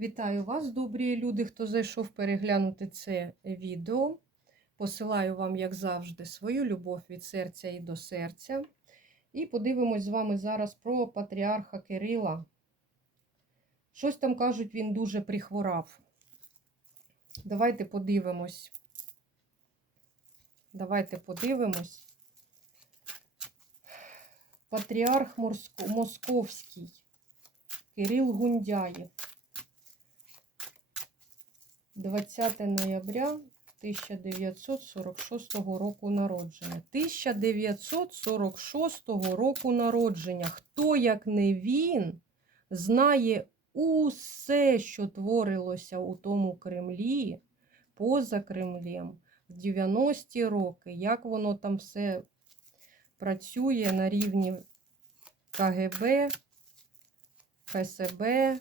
Вітаю вас, добрі люди, хто зайшов переглянути це відео. Посилаю вам, як завжди, свою любов від серця і до серця. І подивимось з вами зараз про патріарха Кирила. Щось там кажуть, він дуже прихворав. Давайте подивимось. Давайте подивимось. Патріарх Московський Кирил Гундяєв. 20 ноября 1946 року народження. 1946 року народження. Хто, як не він, знає усе, що творилося у тому Кремлі, поза Кремлем, в 90-ті роки, як воно там все працює на рівні КГБ, ФСБ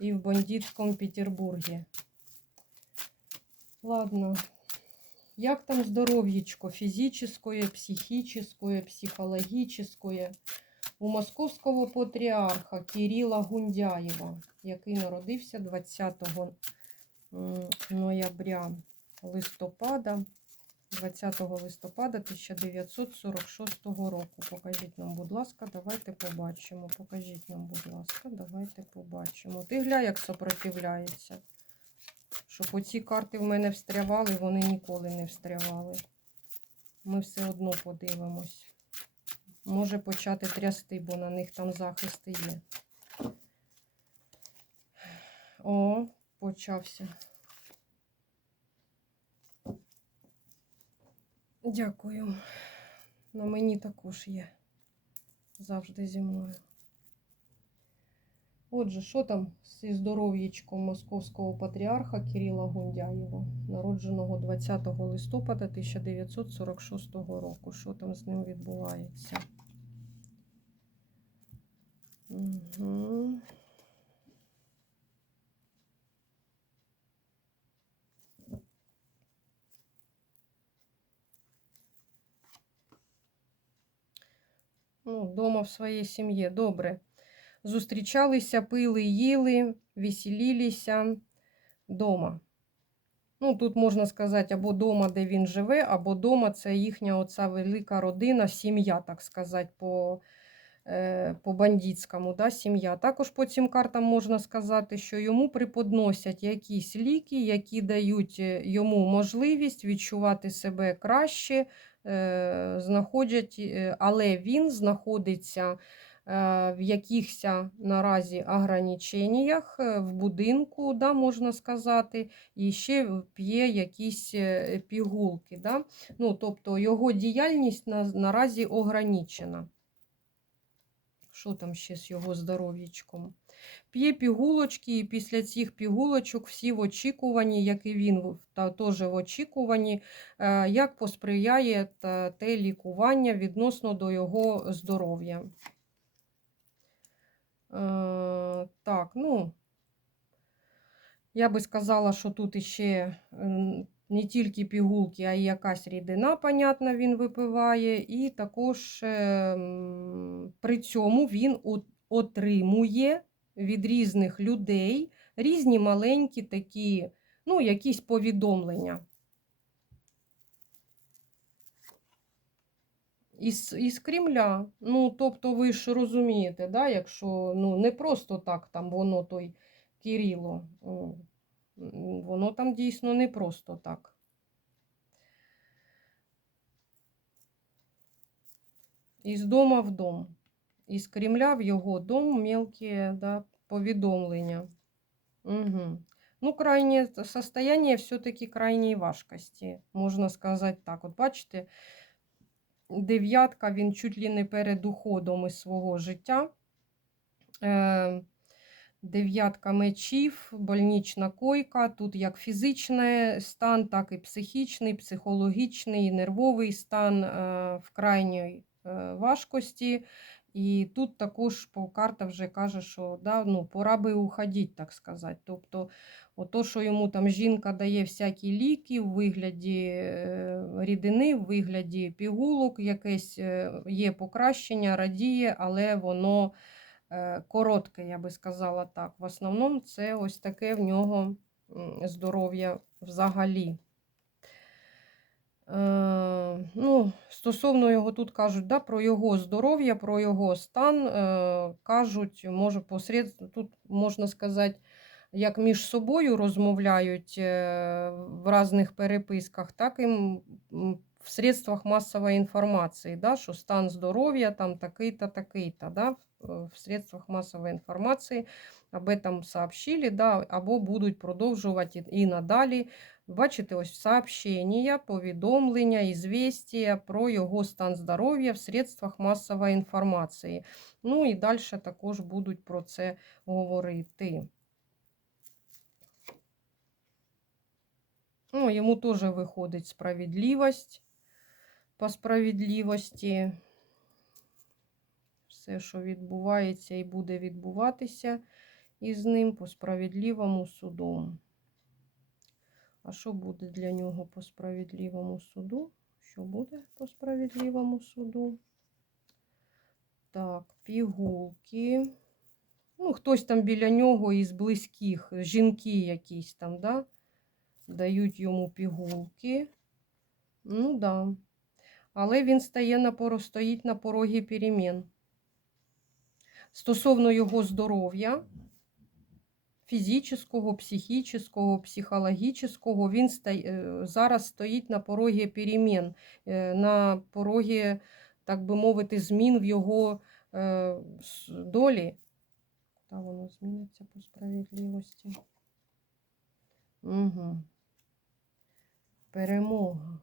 и в бандитском Петербурге. Ладно. Як там здоров'ячко? Фізичне, психічне, психологічне у московського патріарха Кирила Гундяєва, який народився 20 ноября листопада, 20 листопада 1946 року. Покажіть нам, будь ласка, давайте побачимо. Покажіть нам, будь ласка, давайте побачимо. Ти гля, як сопротивляється. Щоб оці карти в мене встрявали, вони ніколи не встрявали. Ми все одно подивимось. Може почати трясти, бо на них там захисти є. О, почався. Дякую. На мені також є. Завжди зі мною. Отже, що там зі здоров'ячком московського патріарха Кирила Гундяєва, народженого 20 листопада 1946 року. Що там з ним відбувається? Угу. Ну, дома в своїй сім'ї. Добре. Зустрічалися, пили, їли, веселілися дома. Ну, тут можна сказати, або дома, де він живе, або дома це їхня оця велика родина, сім'я, так сказати, по, е, по бандитському, да, сім'я. Також по цим картам можна сказати, що йому приподносять якісь ліки, які дають е, йому можливість відчувати себе краще, знаходять, е, але він знаходиться е, в якихось наразі ограниченнях е, в будинку, да, можна сказати, і ще п'є якісь е, пігулки. Да? Ну, тобто його діяльність на, наразі ограничена. Що там ще з його здоров'ячком? П'є пігулочки, і після цих пігулочок всі в очікуванні, як і він теж в очікуванні, е, як посприяє те лікування відносно до його здоров'я. Е, Так, ну, я би сказала, що тут іще не тільки пігулки, а й якась рідина, понятно, він випиває. І також е, при цьому він отримує від різних людей різні маленькі такі, ну, якісь повідомлення. Із, із Кремля. Ну, тобто, ви ж розумієте, да, якщо ну, не просто так там воно той Кирило, воно там дійсно не просто так. Із дома в дом. Із Кремля в його дом мелкі да, повідомлення. Угу. Ну, крайнє состояние все-таки крайньої важкості, можна сказати так. От бачите, дев'ятка, він чуть ли не перед уходом із свого життя. Е, Дев'ятка мечів, больнична койка. Тут як фізичний стан, так і психічний, психологічний, нервовий стан е, в крайній е, важкості. І тут також по карта вже каже, що да, ну, пора би уходити, так сказати. Тобто, ото, що йому там жінка дає всякі ліки в вигляді е, рідини, в вигляді пігулок, якесь е, є покращення, радіє, але воно е, коротке, я би сказала так. В основному це ось таке в нього здоров'я взагалі. Е, ну, стосовно його тут кажуть, да, про його здоров'я, про його стан, е, кажуть, може, посеред, тут можна сказати, як між собою розмовляють е, в різних переписках, так і в средствах масової інформації, да, що стан здоров'я там такий-то, такий-то, да, в средствах масової інформації об этом сообщили, да, або будуть продовжувати і надалі. Бачите, ось сообщення, повідомлення, ізвістія про його стан здоров'я в средствах масової інформації. Ну і далі також будуть про це говорити. Ну, йому теж виходить справедливість по справедливості. Все, що відбувається і буде відбуватися із ним по справедливому суду. А що буде для нього по справедливому суду? Що буде по справедливому суду? Так, пігулки. Ну, хтось там біля нього із близьких, жінки якісь там, да? дають йому пігулки. Ну, да. Але він стає на поро, стоїть на порогі перемін. Стосовно його здоров'я, фізичного, психічного, психологічного, він е, зараз стоїть на порогі перемін, е, на порогі, так би мовити, змін в його е, долі. Куди воно зміниться по справедливості? Угу. Перемога.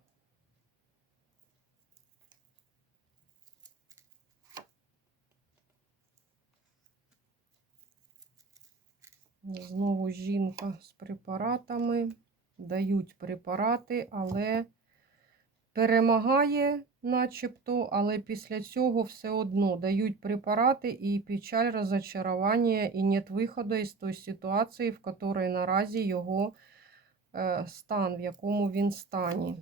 Знову жінка з препаратами. Дають препарати, але перемагає, начебто, але після цього все одно дають препарати і печаль, розочарування, і нет виходу із тої ситуації, в якій наразі його е, стан, в якому він стані.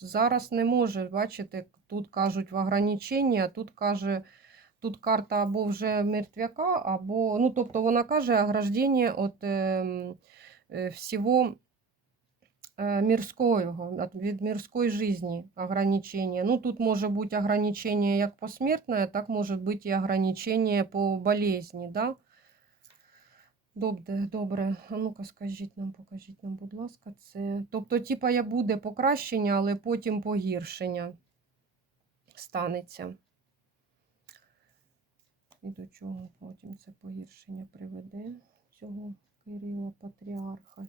Зараз не може, бачите, тут кажуть в ограниченні, а тут каже, тут карта або вже мертвяка, або, ну, тобто вона каже ограждення від е, е, всього е, мирського, від мирської житті ограничення. Ну, тут може бути ограничення як посмертне, так може бути і ограничення по болезні, да? Добре, добре. А ну-ка скажіть нам, покажіть нам, будь ласка, це. Тобто, типа, я буде покращення, але потім погіршення станеться. І до чого потім це погіршення приведе цього Кирила Патріарха.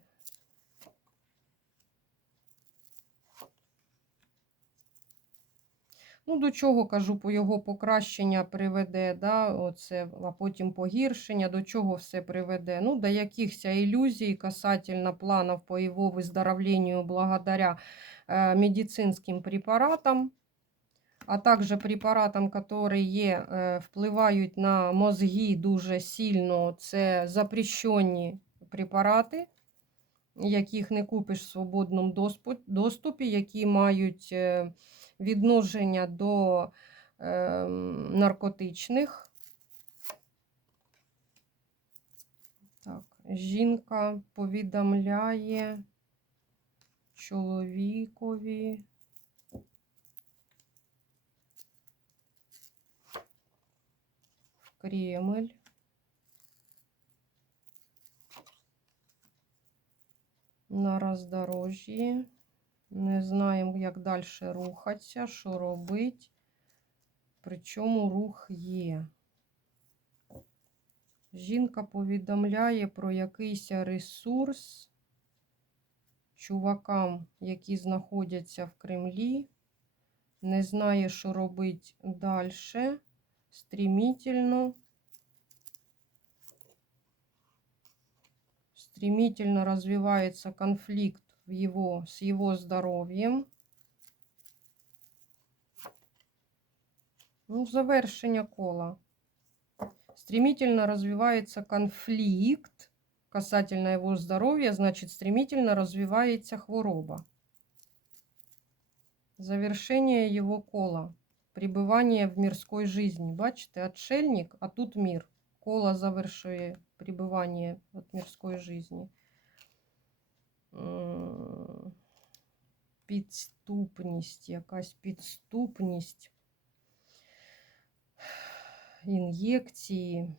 Ну, до чого кажу, по його покращення приведе, да, оце, а потім погіршення, до чого все приведе. Ну, до якихось ілюзій касательно планів по його выздоровлению благодаря э, медицинским препаратам, а також препаратам, які є, е, впливають на мозги дуже сильно. Це запрещені препарати, яких не купиш в свободному доступі, які мають. е, відношення до е, наркотичних. Так, жінка повідомляє чоловікові. Кремль. На роздорожжі. Не знаємо, як далі рухатися, що робити. Причому рух є. Жінка повідомляє про якийсь ресурс чувакам, які знаходяться в Кремлі. Не знає, що робити далі. Стремительно. Стремительно развивается конфликт в его, с его здоров'ям. Ну, завершення кола. Стремительно развивается конфликт касательно его здоров'я, значит, стремительно развивается хвороба. Завершение его кола. Пребывание в мирской жизни. Бачите, отшельник, а тут мир. Коло завершує пребывание от мирской жизни. М, Підступність, якась підступність. Ін'єкції,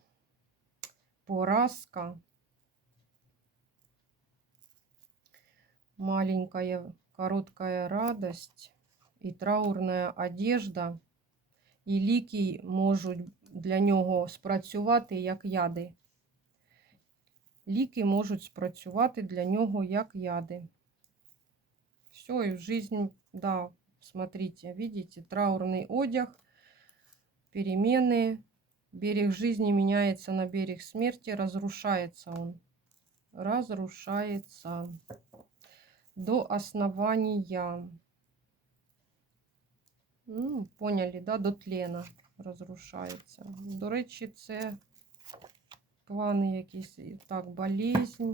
поразка. Маленькая короткая радость і траурна одежда, і ліки можуть для нього спрацювати як яди. Ліки можуть спрацювати для нього як яди. Все, и в жизнь, да, смотрите, видите, траурный одяг, перемены, берег жизни меняется на берег смерти, разрушается он. Разрушается до основания. Ну, поняли, да, до тлена розрушається. До речі, це плани якісь. І Так, болезнь,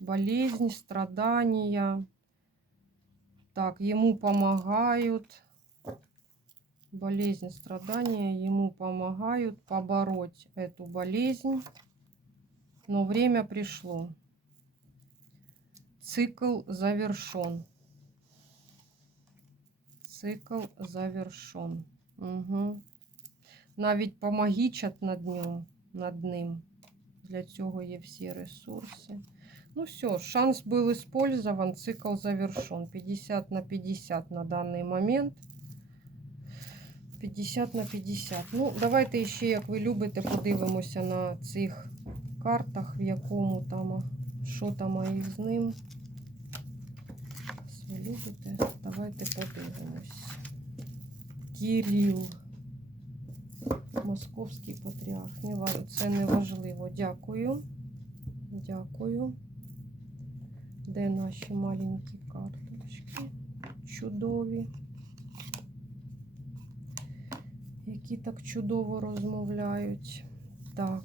болезнь, страдания. Так, ему помогают. Болезнь, страдания ему помогают побороть эту болезнь. Но время пришло. Цикл завершен. Цикл завершен. Угу. Навіть помагічать над ним, над ним. Для цього є всі ресурси. Ну все, шанс был использован, цикл завершен. 50 на 50 на даний момент. 50 на 50. Ну, давайте ще, як ви любите, подивимося на цих картах, в якому там, що там а їх з ним. Любите, давайте подивимось. Кирил. Московський патріарх. Не ва- Це не важливо. Дякую. Дякую. Де наші маленькі карточки? Чудові. Які так чудово розмовляють. Так,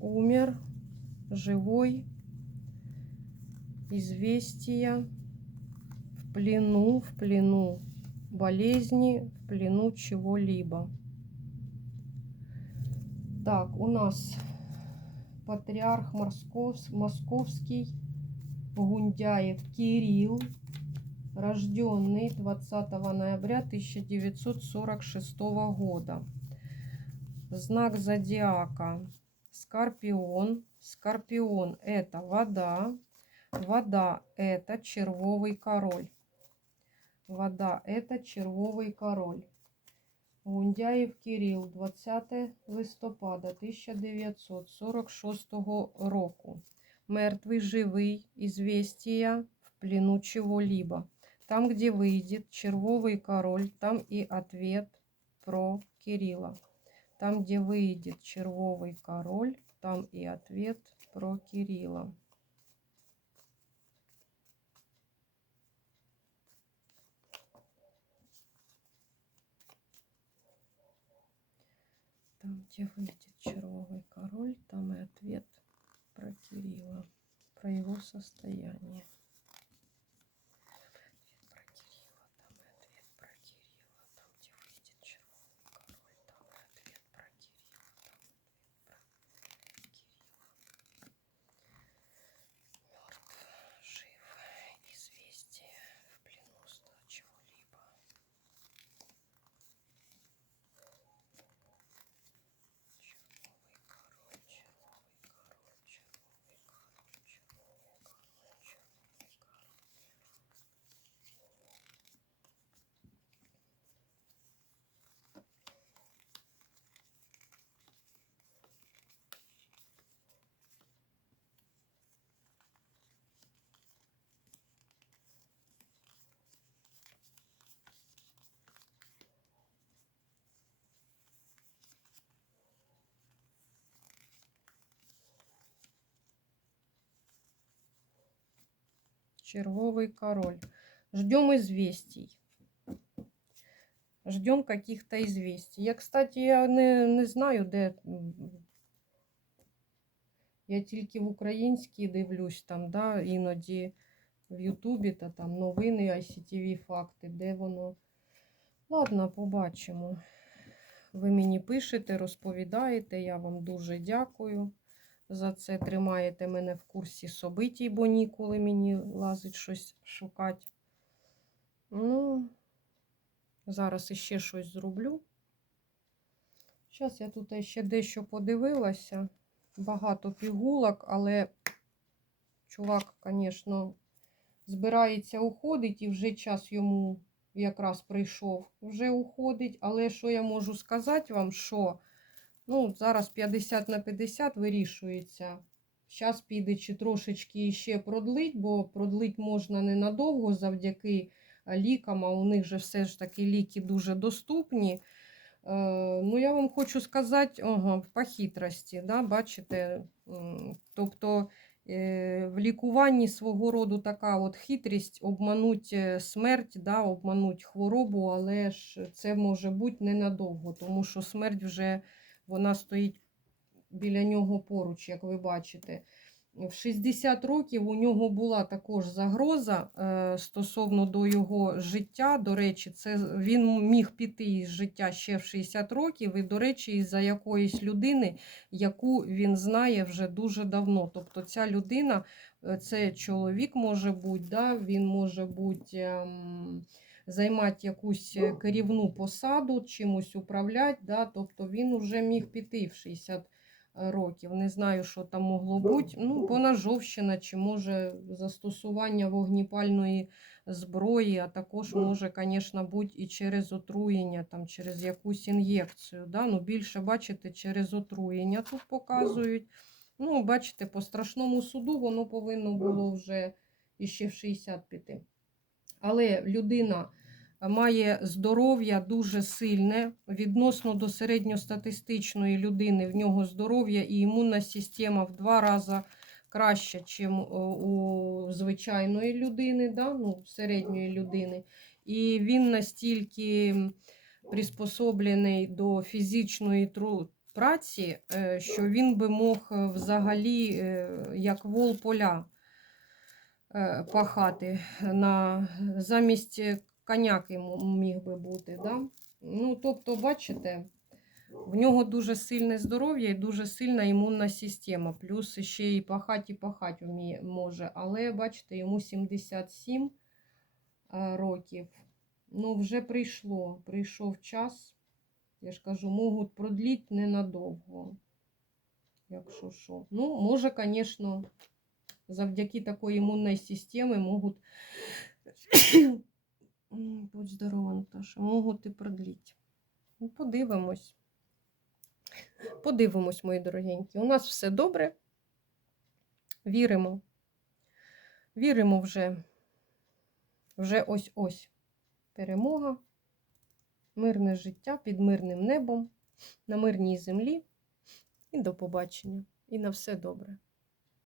умер, живой, известия, плену, в плену болезни, в плену чего-либо. Так, у нас патриарх Московс- Московский Гундяев Кирилл, рожденный 20 ноября 1946 года. Знак зодиака Скорпион. Скорпион – это вода. Вода – это червовый король. Вода – это червовий король. Гундяєв Кирил, 20 листопада 1946 року. Мертвый, живый, известия в плену чего-либо. Там, где выйдет червовый король, там и ответ про Кирилла. Там, где выйдет червовый король, там и ответ про Кирилла. Где выйдет червовый король, там и ответ про Кирилла, про его состояние. Червовый король. Ждем известий. Ждем каких-то известий. Я, кстати, я не, не знаю, де. Я тільки в українській дивлюсь там, да, іноді в Ютубі та там новини, ICTV факти, де воно Ладно, побачимо. Ви мені пишете, розповідаєте. Я вам дуже дякую за це. Тримаєте мене в курсі собитій, бо ніколи мені лазить щось шукати. Ну, зараз іще щось зроблю. Зараз я тут ще дещо подивилася. Багато пігулок, але чувак, звісно, збирається уходить і вже час йому якраз прийшов. Вже уходить. Але що я можу сказати вам, що ну, зараз 50 на 50 вирішується. Зараз піде чи трошечки ще продлить, бо продлить можна ненадовго завдяки лікам, а у них же все ж таки ліки дуже доступні. Е, Ну, я вам хочу сказати, ага, по хитрості, да, бачите, тобто е, в лікуванні свого роду така от хитрість обмануть е, смерть, да, обмануть хворобу, але ж це може бути ненадовго, тому що смерть вже вона стоїть біля нього поруч, як ви бачите. В 60 років у нього була також загроза е, стосовно до його життя. До речі, це він міг піти із життя ще в 60 років, і, до речі, із-за якоїсь людини, яку він знає вже дуже давно. Тобто ця людина, е, це чоловік може бути, да, він може бути. Займати якусь е, керівну посаду, чимось управляти, да, тобто він вже міг піти в 60 років. Не знаю, що там могло бути. Ну, поножовщина, чи може застосування вогніпальної зброї, а також може, звісно, бути і через отруєння, там, через якусь ін'єкцію. Да? Ну, більше, бачите, через отруєння тут показують. Ну, бачите, по страшному суду воно повинно було вже іще в 65. Але людина має здоров'я дуже сильне. Відносно до середньостатистичної людини в нього здоров'я і імунна система в два рази краще, ніж у звичайної людини, да? ну, середньої людини. І він настільки приспособлений до фізичної тру- праці, е, що він би мог е, взагалі, е, як вол поля, е, пахати на замість коняк йому міг би бути. Да? Ну, тобто, бачите, в нього дуже сильне здоров'я і дуже сильна імунна система. Плюс ще і пахати, і пахати вміє, може. Але, бачите, йому 77 е, років. Ну, вже прийшло, прийшов час. Я ж кажу, можуть продліть ненадовго. Якщо що. Ну, може, звісно, завдяки такої імунної системі можуть Будь здорова, Наташа. Можуть і продліть. Ну, подивимось. Подивимось, мої дорогенькі. У нас все добре. Віримо. Віримо вже. Вже ось-ось перемога. Мирне життя під мирним небом, на мирній землі. І до побачення. І на все добре.